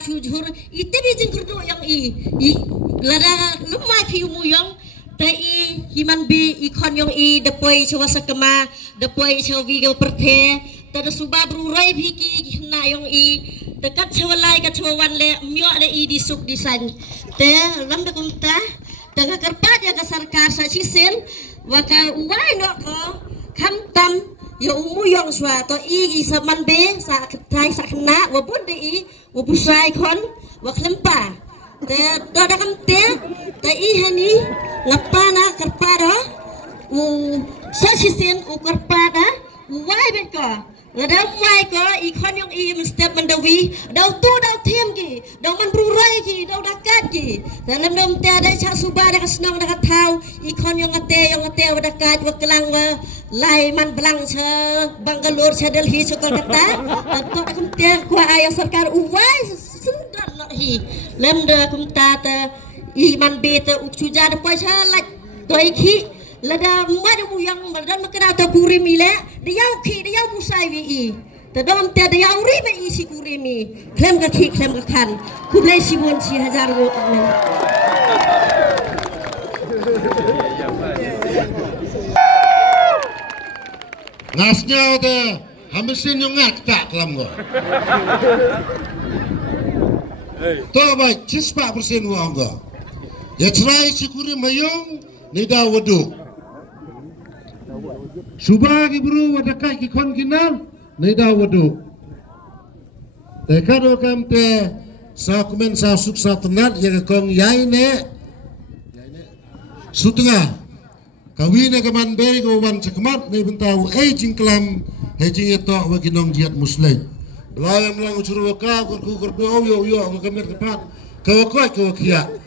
jujur itu bijing kerdo yang lada lemai piumu yang tai himan bi ikon yang depoi cewa sekema depoi cewa vigo perthe tada suba brurai biki na yang dekat cewa lai kat cewa wan le myo le disuk disan te lam de kumta tengah kerpat ya kasarkar sa sisen waka uai no ko kam tam ya umu yang swa to sa man be sa thai sa khna wa bun de wa pusai kon wa klempa te do da kam te hani ngapa na kerpada u sa sisen u kerpada uai ben ko Ladam mai ko ikon yang step mendawi dau tu dau tim ki dau man brurai ki dau dakat ki dalam dom te ada cha suba da kasnong da thau ikon yang ate wa dakat wa kelang wa lai man belang che Bangalore che Delhi che Kolkata to da kum te ko ayo sarkar uwai sundan no hi lem da kum ta ta man be te ukchuja da pa cha lak doi ki lada madu yang dan makna ta kurim ile dia ki dia musai wi ta dom te dia uri be si kurimi klem ka ki klem ka khan kublai si bon si hazar go ngasnya te hamisin yung ngak tak kelam go to ba cispa persen uang go ya cerai si kurim mayung nida wadu Subah buru wadakai ki kon kinal nida wadu te kado kam te sa komen sa suk sa tenat ya kong yai ne sutenga kawine kaman beri ko wan cekmat ne bentau jingklam jing eto wa kinong jiat muslim belayam lang ucuru ka ko ko yo yo ko kamet kapat ko ko kia